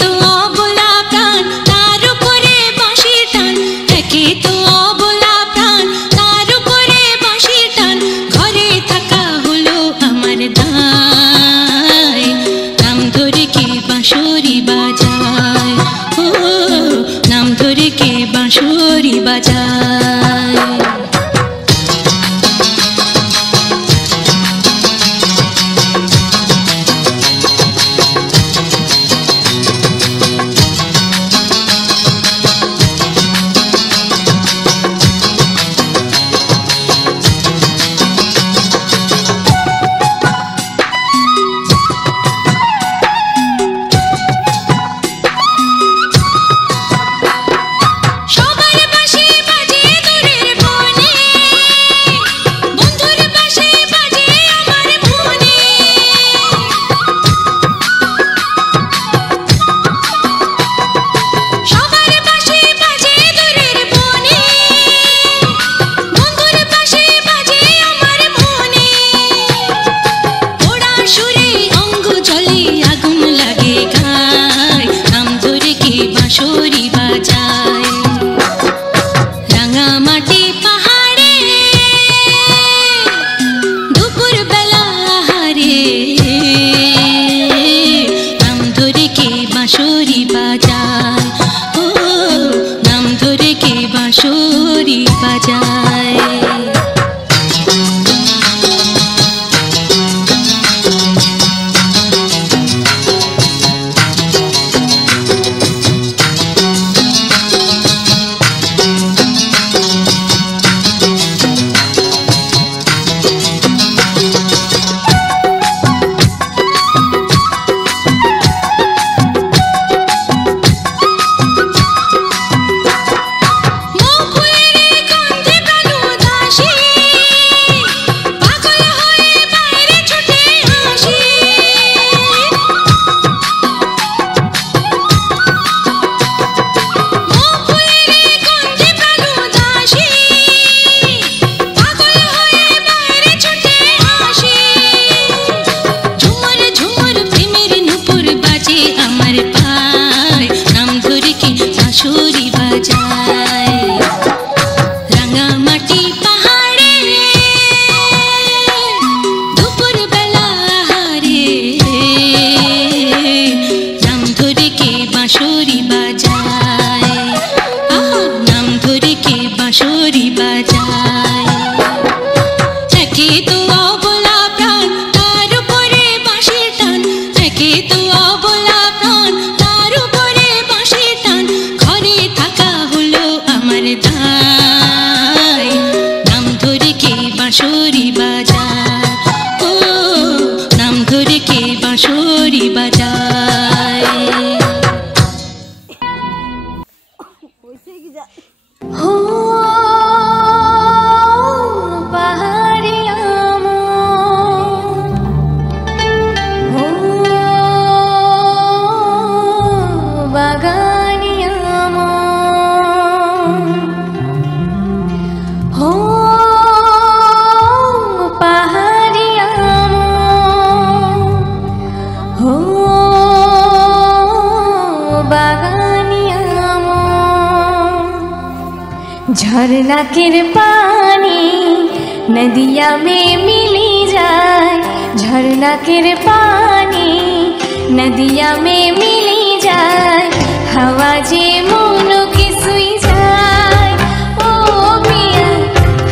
তো অবলা প্রাণ তার উপরে বাঁশির টান, একে তো অবলা প্রাণ তার উপরে বাঁশির টান, ঘরে থাকা হলো আমার দায়, নাম ধরে কে বাঁশরি বাজায়, ও নাম ধরে কে বাঁশরি বাজায়। झरना के पानी नदिया में मिली जाए, झरना के पानी नदिया में मिली जाए, हवा जे मोनो के सुई जाए, ओ मिया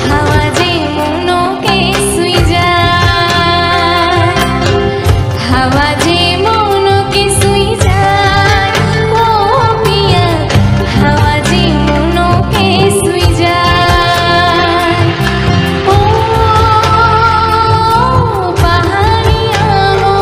हवा जे मोनो के सुई जाए, हवा जे मोनो के सुई जाए, ओ मिया हवा जे मोनो के सुई जाए, ओ पहाड़िया ओ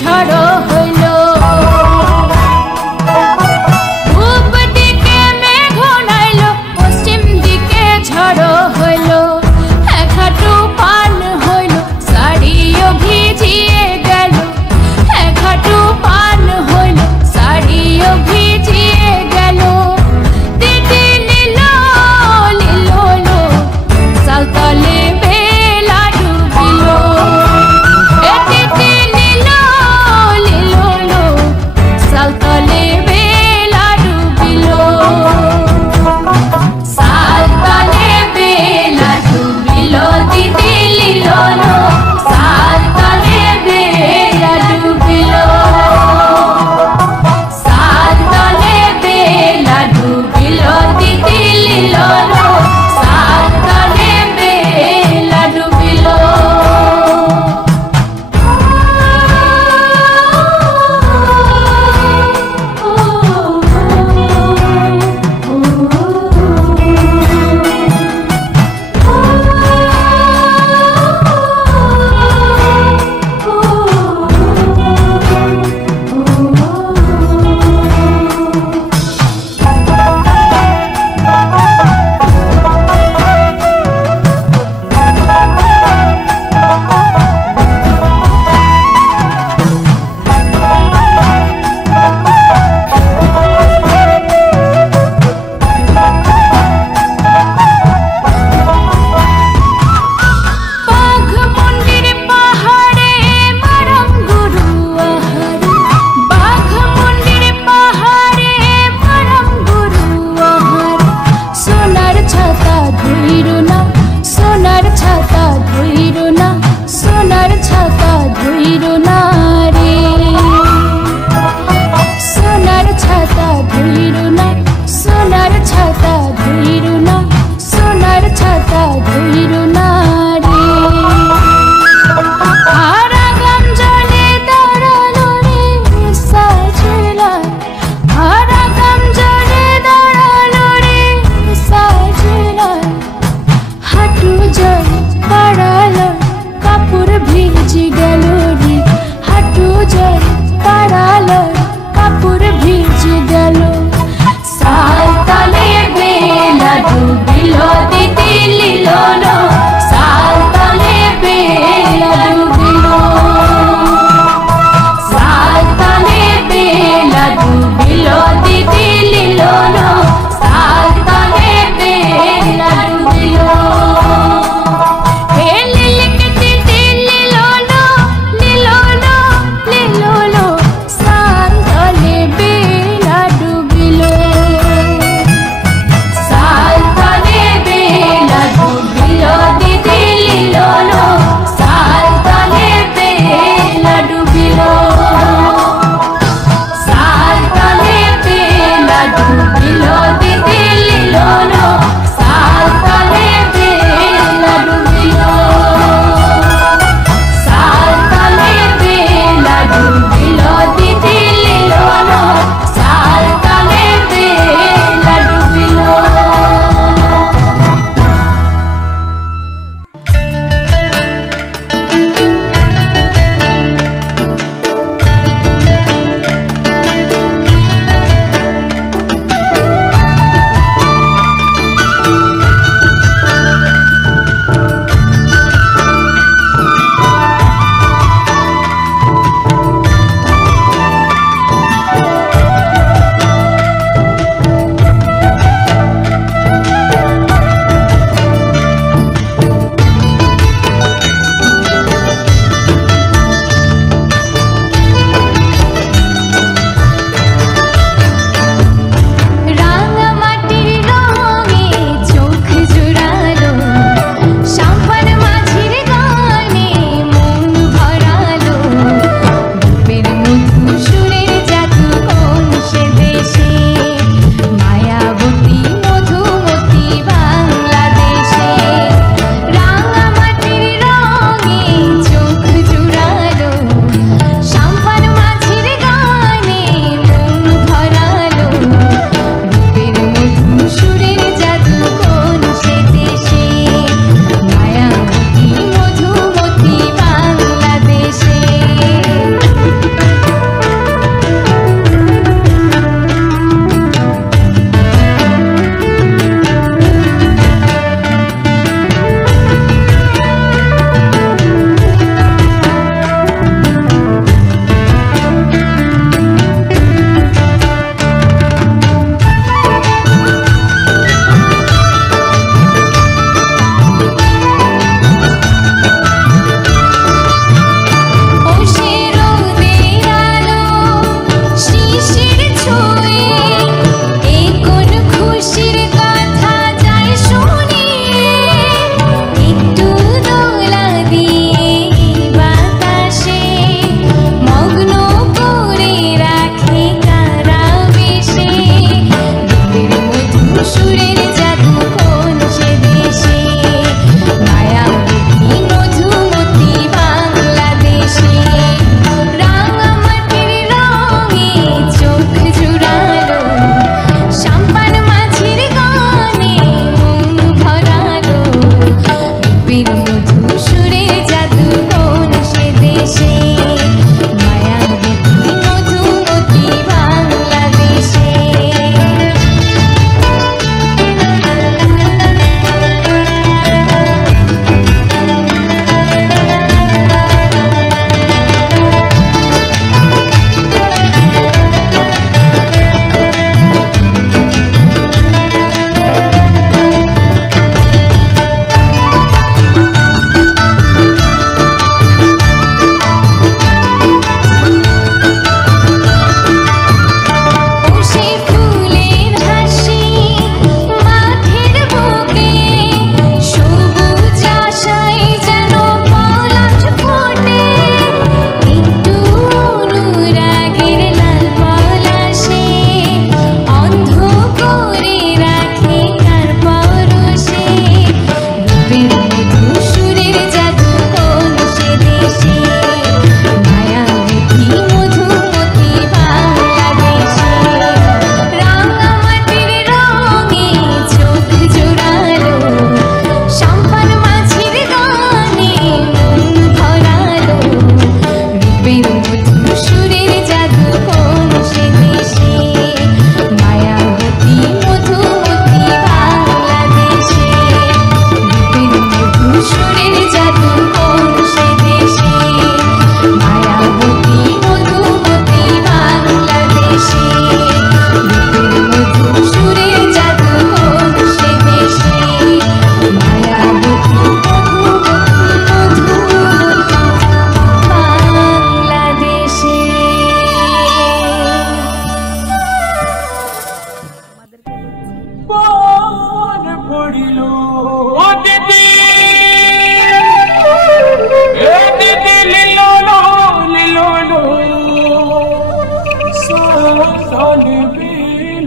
ঝড়ো হইল। পূব দিকে মেঘ নাইল, পশ্চিম দিকে ঝড়ো হইল। এক হাঁটু পান হইল, শাড়িও ভিজিয়ে গেল। এক হাঁটু পান হইল, শাড়িও ভিজিয়ে গেল। দিদি লিলো লিলো লো, সালতলে বেলা ডুবিল। এ দিদি লিলো লিলো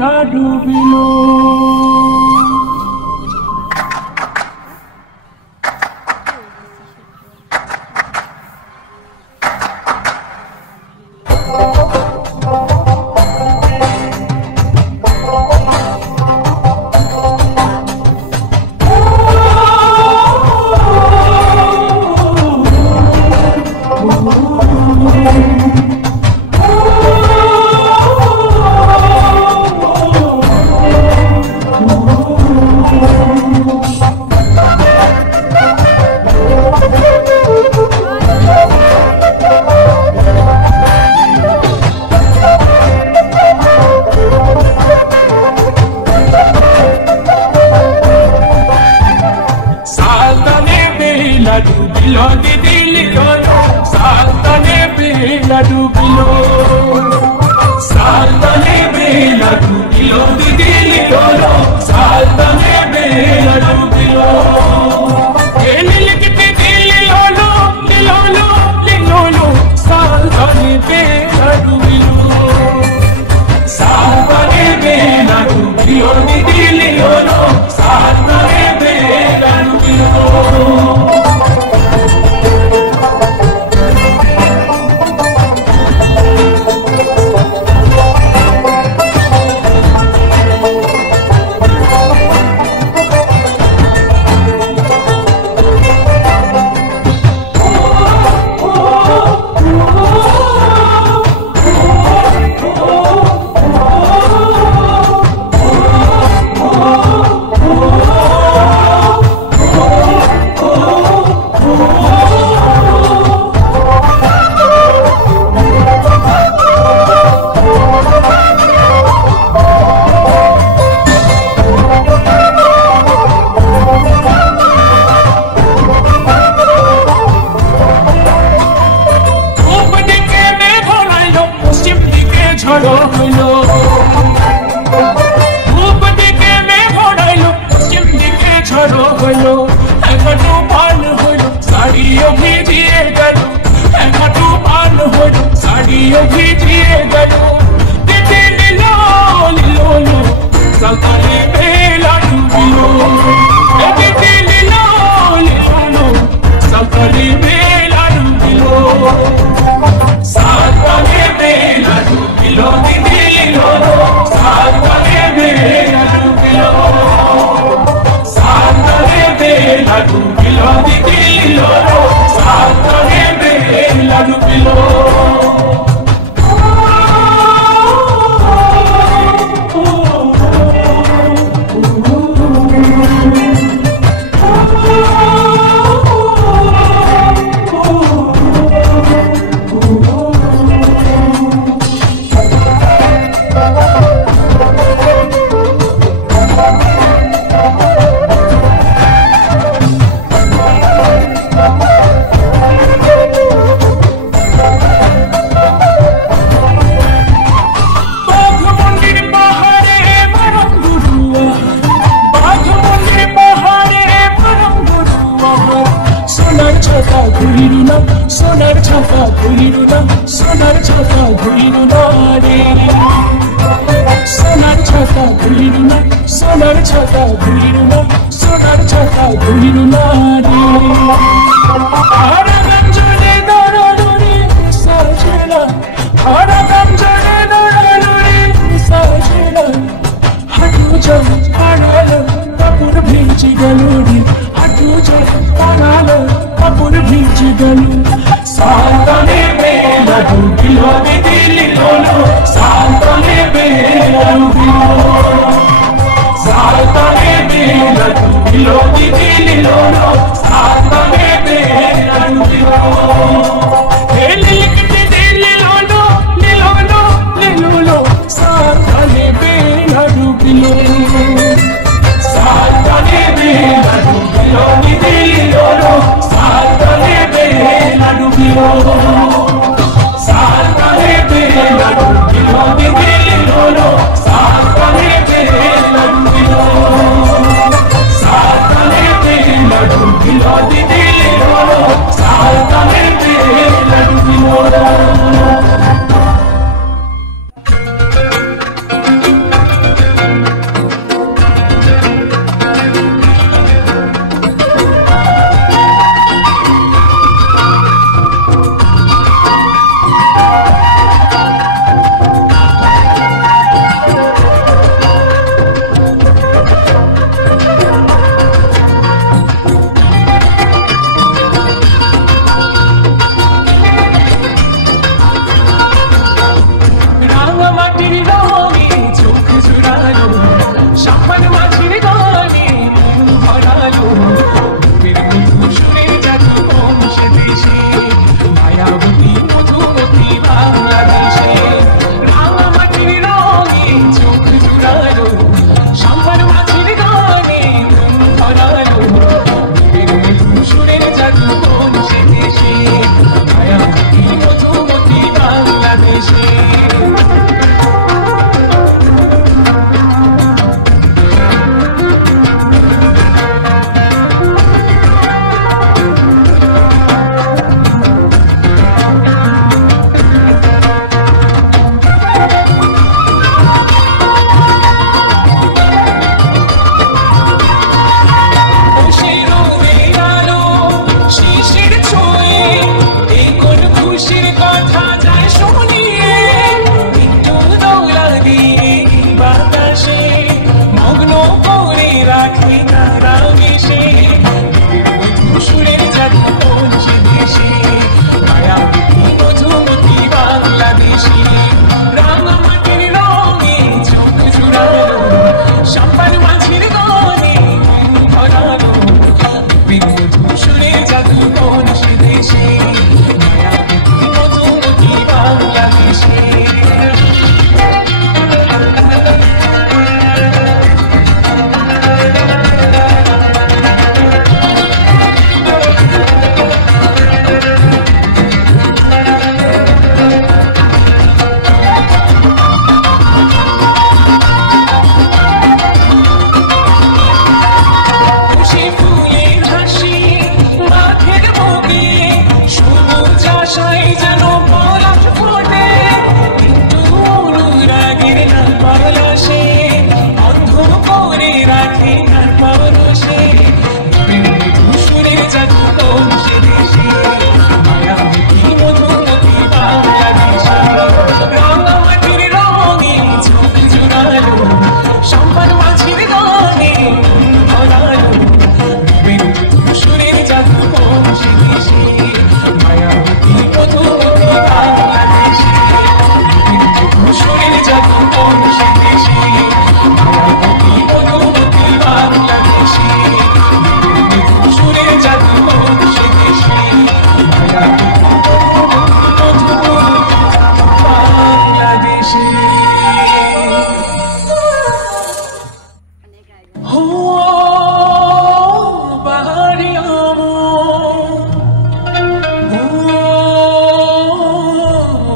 ladu bilo.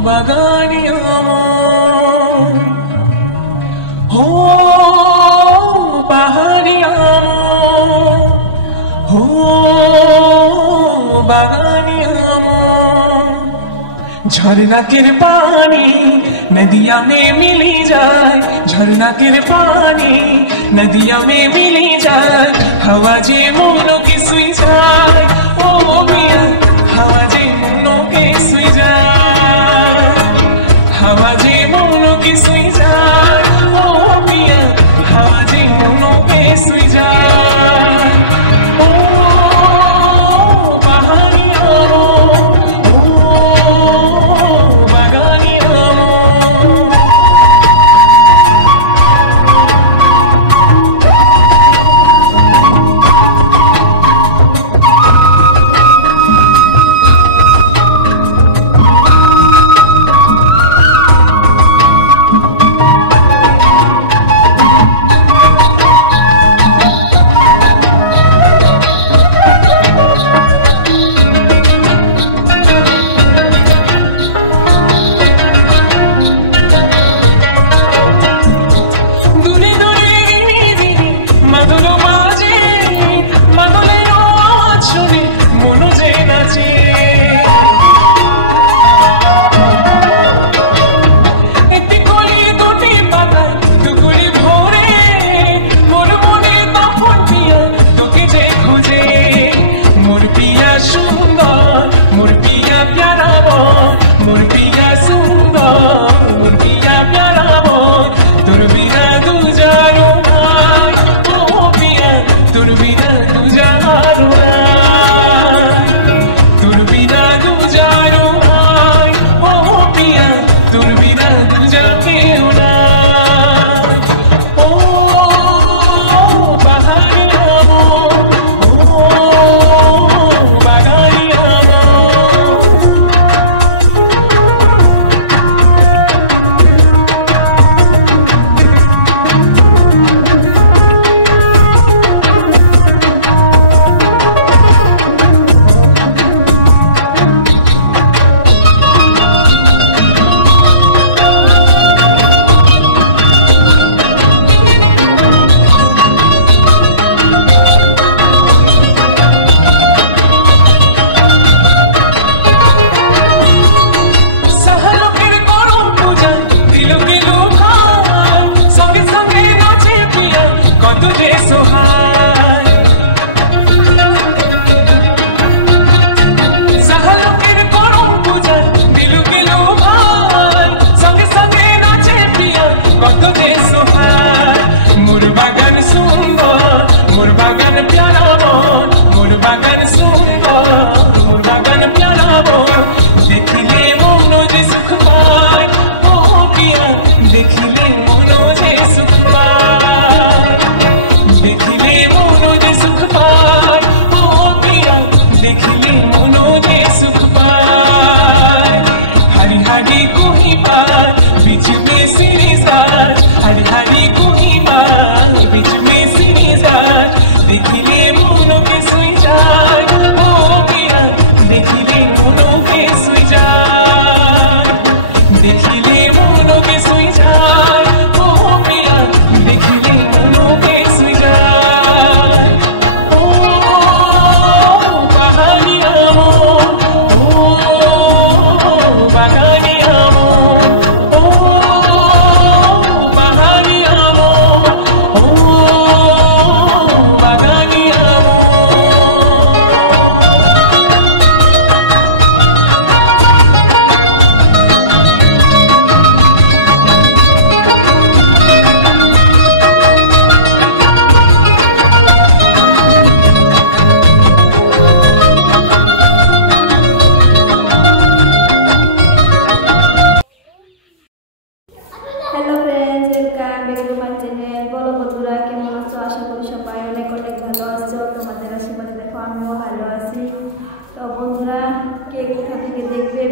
বাগানি আমার, ও পাহাড়ি আমার, ও বাগানি আমার। झरना के पानी नदिया में मिली जाए, झरना के पानी नदिया में मिली जाए, हवा जे मोनों की सुई जाए, ओ मिया हवा जे मोनों के सुई जाए, हवा जे मोनों की सुई जाए, ओ मिया हवा जे मोनों के सुई जाए। ओ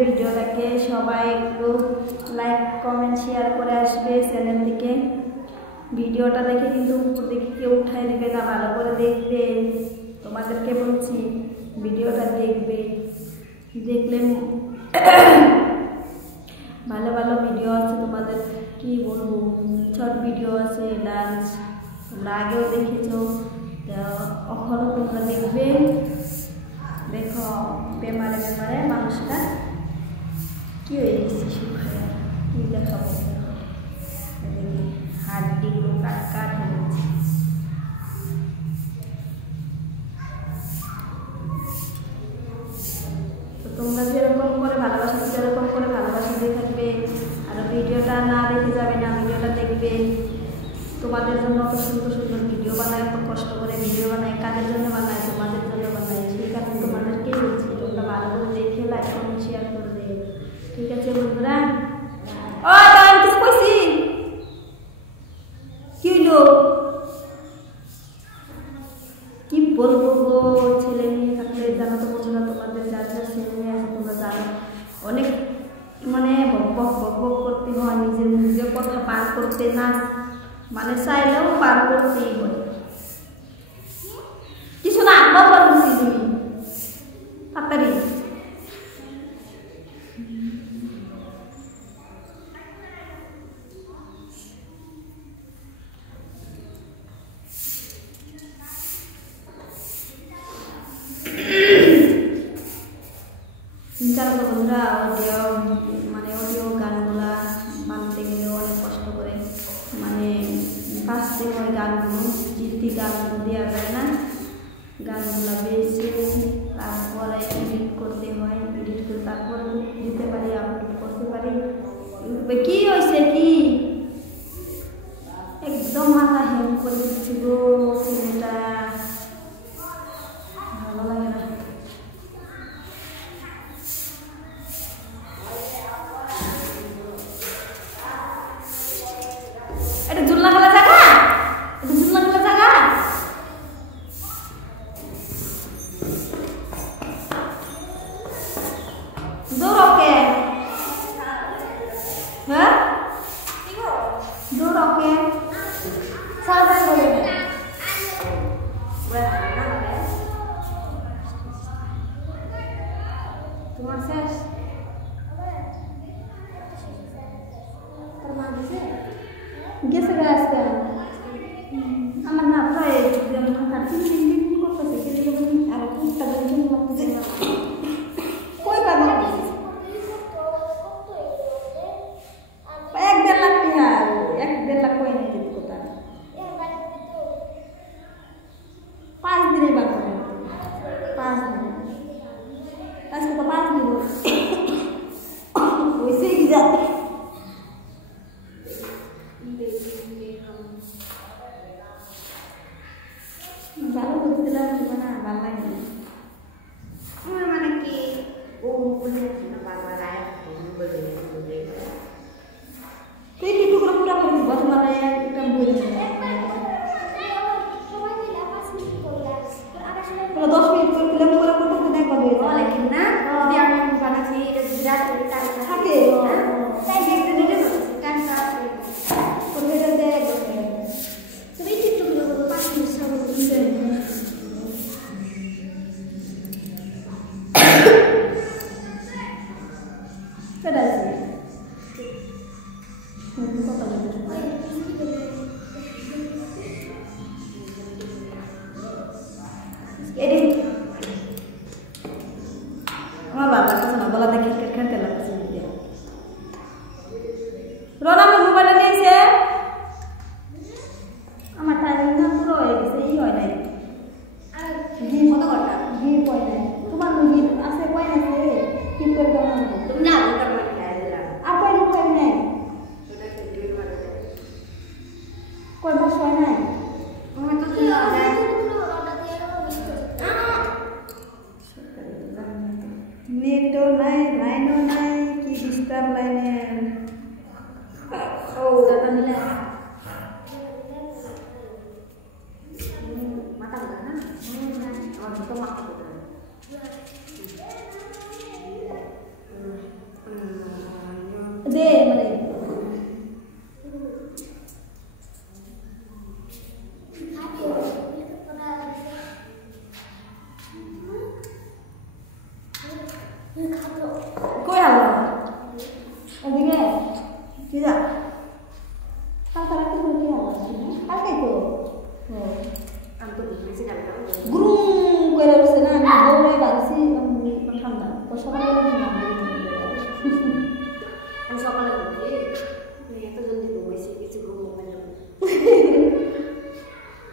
ভিডিওটাকে সবাই একটু লাইক কমেন্ট শেয়ার করে আসবে চ্যানেলটিকে। ভিডিওটা দেখে কিন্তু উপর দিকে কেউ উঠাই দেবে না, ভালো করে দেখবে। তোমাদেরকে বলছি ভিডিওটা দেখবে, দেখলে ভালো ভালো ভিডিও আছে, তোমাদের কি বলবো, শর্ট ভিডিও আছে, ডান্স তোমরা আগেও দেখেছো, এখনও তোমরা দেখবে। দেখো বেমারে বেমারে মানুষটা কি হয়ে গেছে, শুকায় কি দেখাবো, হাড্ডিগুলো কাট কাট হয়ে গেছে। তো তোমরা যেরকম করে ভালোবাসা সেরকম করে ভালোবাসা দিয়ে থাকবে, আর ভিডিওটা না দেখে যাবে না, ভিডিওটা দেখবে। তোমাদের জন্য অত সুন্দর সুন্দর ভিডিও বানায়, এত কষ্ট করে ভিডিও বানায়, কাদের জন্য বানায়, তোমাদের জন্য বানায়। সেই কারণে তোমাদেরকে বলছি তোমরা ভালো করে দেখে লাইক কমেন্ট শেয়ার করে দেবে, ঠিক আছে বন্ধুরা? ও আমি কিছু কইছি, কি হইলো, কি বলবো গো, ছেলে মেয়ে থাকলে জানা তো বোঝো না, তোমাদের যার যার ছেলে মেয়ে আছে তোমরা জানো, অনেক মানে বক বক বক বক করতে হয়, নিজের কথা পার করতে না মানে চাইলেও পার করতেই হয়। কিছু না বলবার বলছি তুমি তাড়াতাড়ি। যারা তো বন্ধুরা অডিও গানগুলা বানাতে গেলে অনেক কষ্ট করে মানে বাঁচতে হয়, গানগুলো জিদ্দি গানগুলো দেওয়া যায় না, গানগুলো বেছে তারপরে এডিট করতে হয়, এডিট করে তারপরে দিতে পারি, আপলোড করতে পারি। কি হয়েছে কি একদম মাথা হেম করে দিচ্ছি গো, ছেলেটা ভালো লাগে না। এটা ঝুলনা খেলা জায়গা, এটা ঝুলনা খেলা জায়গা। দৌড়কে হ্যাঁ দৌড়কে সাবধান বলে তোমার শেষ গেছে আজকে আমার না প্রায় করতেছে আর কুটটা করতেছে কই পাবো 1-1.5 লাখ টাকা, 1-1.5 লাখ কই নাই দিতে কোথা 5 দিনে বার করে 5 দিন আজকে তো 5 দিন ওইসে কি যা ভালো বুঝছিলাম না, ভালো লাগে আমার মানে কি ও বলে না বাবা রায় বলে তুই কি টুকরো পুরা করে বস মানে একটা বই দিছে পুরো 10 মিনিট করে ফিল্ম করে করতে দেখবা বই লেখেন না যদি আমি বানাচ্ছি এটা বিরাট করে তারিখ থাকে তাই দেখতে দিলে টাইমটা করে দিতে তুমি একটু টুকরো 5 মিনিট সব দিতে সেটা আছে কথা বলতে এডি আমার বাবা কাছে না বলা দেখে খেলতে লাগছে ভিডিও রোনা মোবাইল নিয়েছে আমার টাইম না পুরো হয়ে গেছে এই হয় নাই ঘি কত ঘন্টা ঘি কয় নাই তোমার ঘি আছে কয় নাই কি করে দাও তুমি না ওটা করে খাই দিলাম আর কয় লোক খাই নাই কয় বছর হয় নাই আমি তো কি নেটও নাই লাইনও নাই কি ডিস্টার্ব লাইনে কি যা কালকে রাতে করে কি আওয়াজ কালকে তো আমি তো বুঝেছি কালকে গুরুম করে উঠছে না আমি দৌড়াই বাড়ছি ঠান্ডা তো সকালে আমি সকালে উঠি এত জলদি ঘুমাইছি কিছু ঘুমাবো না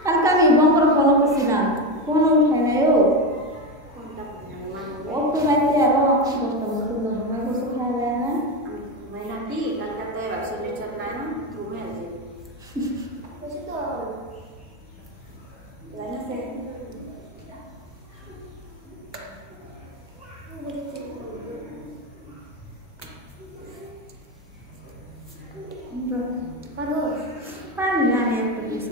কালকে আমি বন্ধ ফলো করছি না ফোন উঠায় নাই ও ও তো রাইতে আরো আমার দশটা বছর ঘুমাই বসে খাওয়া যায় না আমি নাকি কালকাতায় শরীর চাপ নাই না ঘুমে আছে বসে তো লাইন আছে পানি না নিয়ে একটা কিছু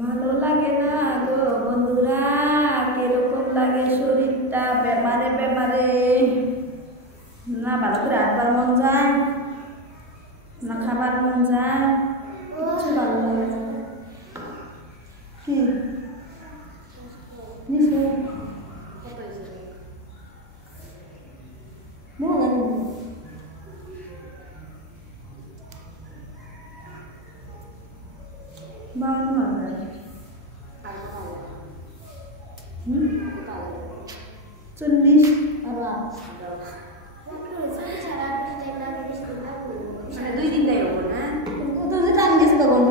ভালো লাগে না গো বন্ধুরা কিরকম লাগে শরীরটা বেমারে বেমারে না ভালো করে আটবার মন যায় না খাবার মন যায় কিছু ভালো লাগে না কি নিশ্চয় চল্লিশ আবার মানে 2 দিন দেয় ওপর না তো যে টাইম গেছে তো গন্ধ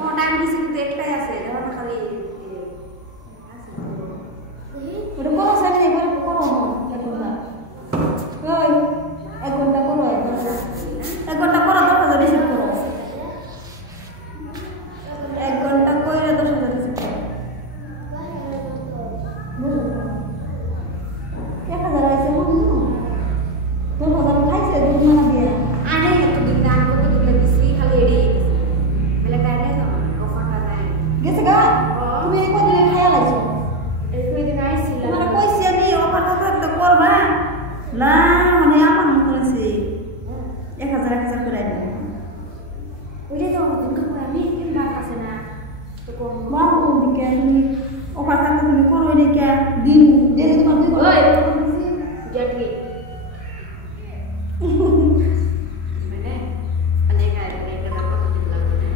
ও টাইম দিছি কিন্তু একটাই আছে যখন খালি ওটা করো সাইড নেই করে করো এক ঘন্টা ওই এক ঘন্টা করো এক ঘন্টা করো 10,000 রিসিভ করো 1 ঘন্টা কইরা 10,000 রিসিভ করো 1,000 আইছে মন 10,000 খাইছে দুধ মানা দিয়ে আরে এত দিন দান করতে দিলে দিছি খালি এড়িয়ে গেছি বলে কাটলে তো অফারটা দেয় গেছে গা তুমি এই কদিন খাইয়া লাইছো এই দিন আইছিল তোমার কইছি আমি অফারটা তো করবা না মানে আমার মনে হইছে 1,000 করে আইবে ওইটা তো দুঃখ করে আমি কেন বাদ আছে না তো কম বাপ দিকে তুমি অফার থাকতে তুমি করো এটা দিন ডেলি তোমার দুই ওই গেট কি মানে অনেক আগে একটা কত দিন লাগবে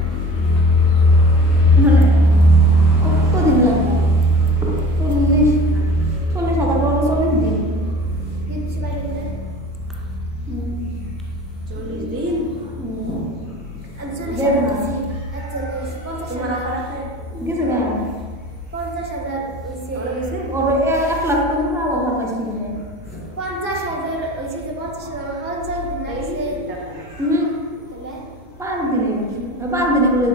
মানে কতদিন লাগবে 40,000 বড় 40 দিন 40 দিন তোমার খারাপ গেছে গা 50,000 হইছে ওরা গেছে ওর 1 লাখ টাকা অফার পাইছি 50,000 হইছে যে 50,000 50 দিন লাগছে হুম তাহলে 5 দিনে 5 দিনে বলে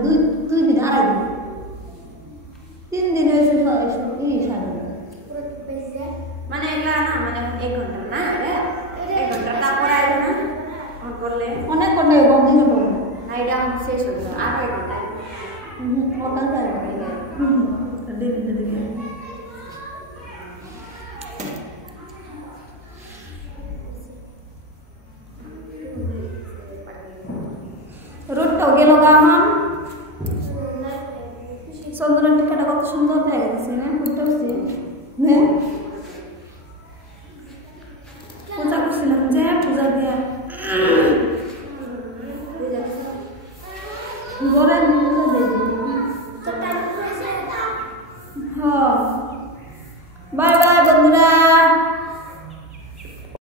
2 দিন আড়াই দিন 3 দিনে হইছে এই সাড়ে পুরো বেজে মানে এগুলা না মানে 1 ঘন্টা না রে 1 ঘন্টা তারপর আইলো না অন করলে অনেক কোটাই বন্ধ দিন বলে না এটা শেষ হলো আর 1 ঘন্টা ওটা তাই দিন দিন রোডটাও গেল গা আমার চন্দ্রের টিকাটা কত সুন্দর দেখা গেছে না ঘুরতে আসছি হ্যাঁ